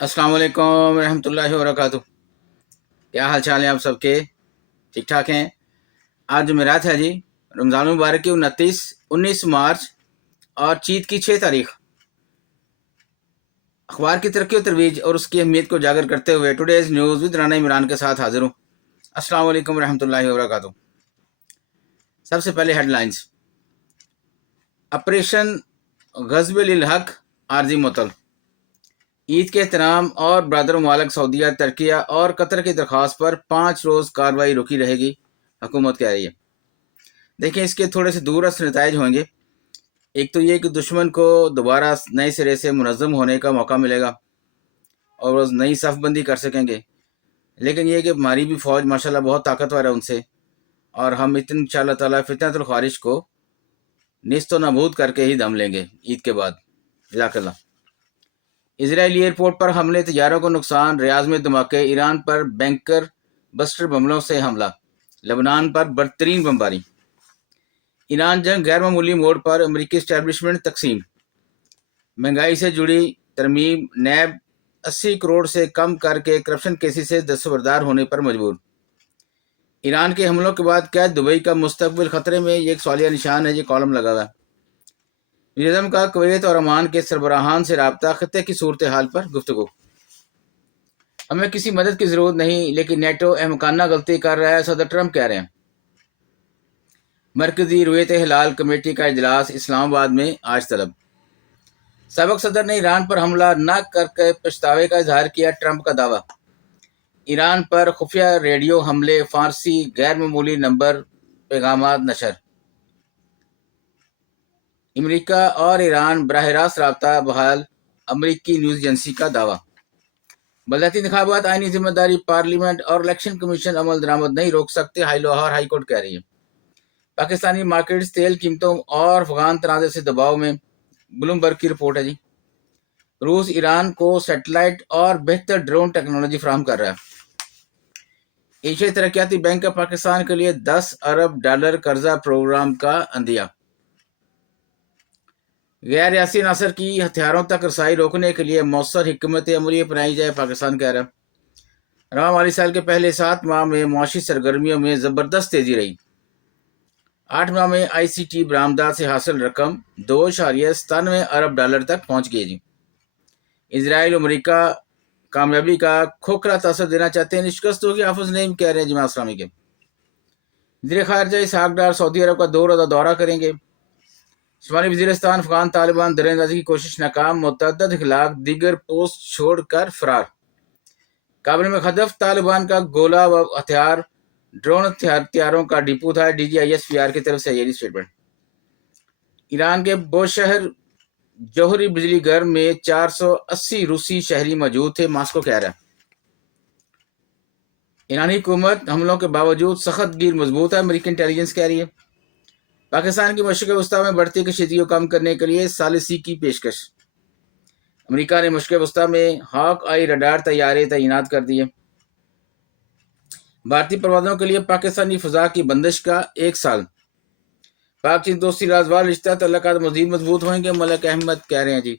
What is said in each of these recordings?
अस्सलाम वालेकुम रहमतुल्लाहि व बरकातुहू। क्या हाल चाल है आप सबके? ठीक ठाक हैं? आज जुमेरात है जी, रमज़ान मुबारक की 19 मार्च और चीत की 6 तारीख। अखबार की तरक्की और तरवीज और उसकी अहमियत को उजागर करते हुए today's news with Rana Imran के साथ हाजिर हूँ। अस्सलाम वालेकुम रहमतुल्लाहि व बरकातुहू। सबसे पहले हेडलाइंस। ऑपरेशन ग़ज़ब-उल हक़ आर्जी मुअत्तल। ईद के एहतराम और ब्रदर मुमालिक सऊदीया, तुर्किया और कतर की दरख्वास्त पर 5 रोज़ कार्रवाई रुकी रहेगी, हुकूमत कह रही है। देखें, इसके थोड़े से दूर असर नताइज होंगे। एक तो ये कि दुश्मन को दोबारा नए सिरे से मुनज़्ज़म होने का मौका मिलेगा और वो नई सफ़बंदी कर सकेंगे। लेकिन ये कि हमारी भी फ़ौज माशाल्लाह बहुत ताकतवर है उनसे, और हम इंशाअल्लाह ताला फितनतुल ख़ारिज को निस्तो नाबूद करके ही दम लेंगे ईद के बाद। जज़ाकल्लाह। इजरायली एयरपोर्ट पर हमले, तैयारों को नुकसान, रियाज में धमाके, ईरान पर बैंकर बस्टर हमलों से हमला, लेबनान पर बदतरीन बमबारी। ईरान जंग गैर मामूली मोड़ पर, अमरीकी इस्टेब्लिशमेंट तकसीम। महंगाई से जुड़ी तरमीम, नैब 80 करोड़ से कम करके करप्शन केसेस से दस्तबरदार होने पर मजबूर। ईरान के हमलों के बाद क्या दुबई का मुस्तकबिल खतरे में? ये एक सवालिया निशान है, ये कॉलम लगा हुआ है। वज़ीर-ए-आज़म का कुवैत और ओमान के सरबराहान से राब्ता, खत्ते की सूरत हाल पर गुफ्तगू। हमें किसी मदद की जरूरत नहीं, लेकिन नेटो अहमकाना गलती कर रहा है, सदर ट्रंप कह रहे हैं। मरकजी रुयत हिलाल कमेटी का इजलास इस्लामाबाद में आज तलब। सबक सदर ने ईरान पर हमला न करके पछतावे का इजहार किया, ट्रंप का दावा। ईरान पर खुफिया रेडियो हमले, फारसी गैर मामूली नंबर पैगामात नशर। अमेरिका और ईरान बराह रास्त राब्ता बहाल, अमरीकी न्यूज़ एजेंसी का दावा। बलदती इंतखाबात आईनी जिम्मेदारी, पार्लियामेंट और इलेक्शन कमीशन अमल दरामद नहीं रोक सकते, लाहौर हाई कोर्ट कह रही है। पाकिस्तानी मार्केट्स तेल कीमतों और अफगान तनाज़े से दबाव में, ब्लूमबर्ग की रिपोर्ट है जी। रूस ईरान को सैटेलाइट और बेहतर ड्रोन टेक्नोलॉजी फराहम कर रहा है। एशियाई तरक्याती बैंक का पाकिस्तान के लिए $10 अरब कर्जा प्रोग्राम का अंदिया। गैर रियासी अनासर की हथियारों तक रसाई रोकने के लिए मौसर हिकमत अमली अपनाई जाए, पाकिस्तान कह रहा है। रवां माली साल के पहले 7 माह में मुआशी सरगर्मियों में ज़बरदस्त तेजी रही। 8 माह में ICT बरामदात से हासिल रकम $2.97 अरब तक पहुंच गई जी। इजराइल अमरीका कामयाबी का खोखला तासर देना चाहते हैं, शिकस्त होगी, हाफिज नईम कह रहे हैं जमात इस्लामी के। वज़ीर खारजा इसहाक डार सऊदी अरब का 2 रोज़ा दौरा करेंगे। शुमाली वज़ीरिस्तान अफगान तालिबान दरिंदाजी की कोशिश नाकाम, मुतअद्दिद खिलाफ दीगर पोस्ट छोड़कर फरार। काबुल में हदफ तालिबान का गोला व हथियार, ड्रोन हथियारों का डिपो था, DGISPR की तरफ से ये स्टेटमेंट। ईरान के बोशहर जौहरी बिजली घर में 480 रूसी शहरी मौजूद थे, मास्को कह रहा है। ईरानी हुकूमत हमलों के बावजूद सख्त गिर मजबूत है, अमेरिकी इंटेलिजेंस कह रही है। पाकिस्तान की मशरिक़ वस्ता में बढ़ती कशीदगी को कम करने के लिए सालिसी की पेशकश। अमेरिका ने मशरिक़ वस्ता में हॉक आई रडार तैयारे तैनात कर दिए। भारतीय परवाज़ों के लिए पाकिस्तानी फ़ज़ा की बंदिश का 1 साल। पाक चीन दोस्ती राजवार रिश्ता तल्लुकात मज़ीद मजबूत होंगे, मलिक अहमद कह रहे हैं जी।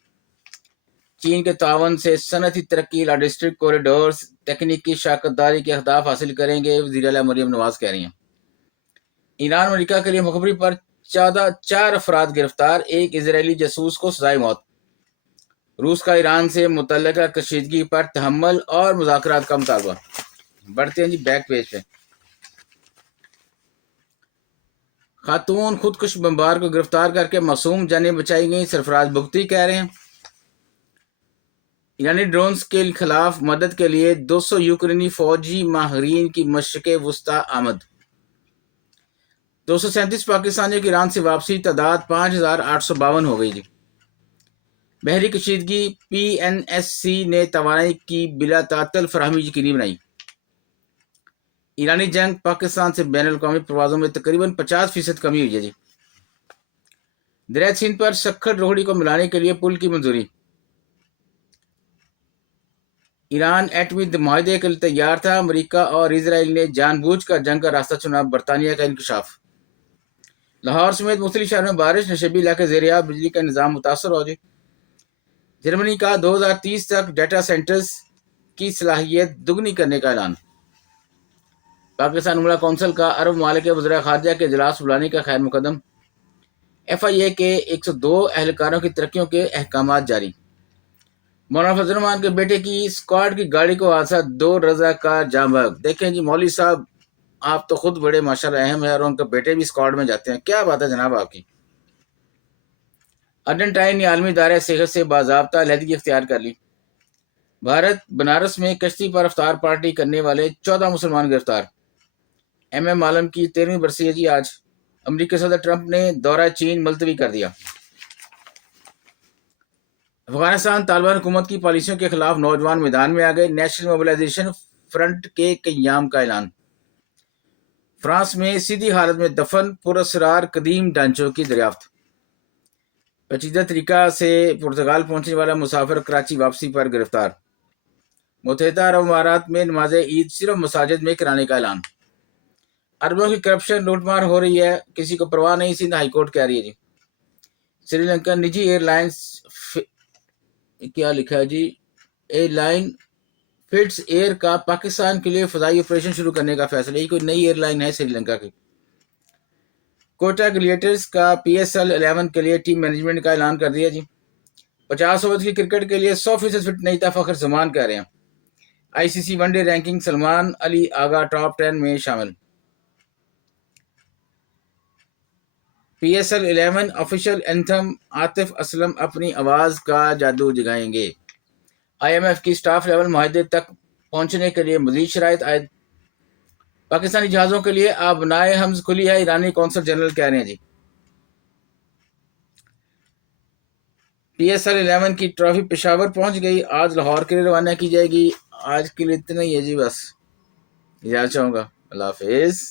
चीन के तावन से सनती तरक्की, लॉजिस्टिक कॉरिडोर्स, तकनीकी शराकतदारी के अहदाफ हासिल करेंगे, वज़ीर आला मरियम नवाज कह रही हैं। ईरान अमेरिका के लिए मुखबरी पर 4 अफराद गिरफ्तार, एक इजरायली जासूस को सजाए मौत। रूस का ईरान से मुतल्लिका कशीदगी पर तहम्मुल और मुज़ाकरात का मुतालबा। बढ़ते हैं जी बैक पेज पे। खातून खुदकुश बमबार को गिरफ्तार करके मासूम जानें बचाई गई, सरफराज बुख्ती कह रहे हैं। ईरानी ड्रोन्स के खिलाफ मदद के लिए 200 यूक्रेनी फौजी माहिरीन की मशक़ वस्ता आमद। 237 पाकिस्तानियों की ईरान से वापसी, तादाद 5852 हो गई जी। बहरी कशीदगी, PNSC ने तवानाई की बिला तातल फराहमी यकीनी बनाई। ईरानी जंग, पाकिस्तान से बैन अवी प्रवाजों में तकरीबन 50% कमी हुई है जी। दरिया सिंध पर सक्खर रोहड़ी को मिलाने के लिए पुल की मंजूरी। ईरान एटमी माहदे के लिए तैयार था, अमेरिका और इसराइल ने जानबूझकर जंग का रास्ता चुना, बरतानिया का इंकशाफ। लाहौर समेत मुख्तलिफ शहरों में बारिश, नशेबी इलाके ज़ेरियाब, बिजली का निज़ाम मुतासर हो जी। جرمنی کا 2030 تک ڈیٹا سینٹرز کی صلاحیت دگنی کرنے کا اعلان۔ پاکستان عمرہ کونسل کا عرب ممالک کے وزراء خارجہ کے اجلاس بلانے کا خیر مقدم۔ FIA کے 102 اہلکاروں کی ترقیوں کے احکامات جاری۔ مولانا فضل الرحمان کے بیٹے کی اسکواڈ کی گاڑی کو حادثہ 2 رضاکار جاں بحق۔ دیکھیں جی مولوی صاحب، آپ تو خود بڑے ماشاءاللہ اہم ہیں اور ان کے بیٹے بھی اسکواڈ میں جاتے ہیں، کیا بات ہے جناب آپ کی۔ ارجنٹائن نے عالمی ادارہ صحت سے باضابطہ علیحدگی اختیار کر لی۔ بھارت بنارس میں کشتی پر افطار پارٹی کرنے والے 14 مسلمان گرفتار۔ MM عالم کی 13ویں برسی ہے جی آج۔ امریکی صدر ٹرمپ نے دورہ چین ملتوی کر دیا۔ افغانستان طالبان حکومت کی پالیسیوں کے خلاف نوجوان میدان میں آ گئے۔ نیشنل موبلائزیشن فرنٹ کے قیام کا اعلان۔ فرانس میں سیدھی حالت میں دفن پراسرار قدیم ڈھانچوں کی دریافت۔ پیچیدہ طریقہ سے پرتگال پہنچنے والا مسافر کراچی واپسی پر گرفتار۔ متحدہ عرب امارات میں نماز عید صرف مساجد میں کرانے کا اعلان۔ اربوں کی کرپشن لوٹ مار ہو رہی ہے، کسی کو پرواہ نہیں، سندھ ہائی کورٹ کہہ رہی ہے جی۔ سری لنکا نجی ایئر لائنز کیا لکھا ہے جی، ایئر لائن فٹس ایئر کا پاکستان کے لیے فضائی آپریشن شروع کرنے کا فیصلہ۔ یہ کوئی نئی ایئر لائن ہے سری لنکا کی۔ کوئٹہ گلیٹرز کا PSL 11 کے لیے ٹیم مینجمنٹ کا اعلان کر دیا جی۔ 50 اوور کی کرکٹ کے لیے 100% فٹ نہیں تھا، فخر زمان کہہ رہے ہیں۔ ICC one day ranking Salman Ali Agha top 10 میں شامل۔ PSL 11 official anthem Atif Aslam اپنی آواز کا جادو جگائیں گے۔ IMF کی سٹاف لیول معاہدے تک پہنچنے کے لیے مزید شرائط عائد۔ پاکستانی جہازوں کے لیے آبنائے حمز کھلی ہے، ایرانی کونسل جنرل کہہ رہے ہیں جی۔ PSL 11 کی ٹرافی پشاور پہنچ گئی، آج لاہور کے لیے روانہ کی جائے گی۔ آج کے لیے اتنا ہی ہے جی، بس اجازت چاہوں گا، اللہ حافظ۔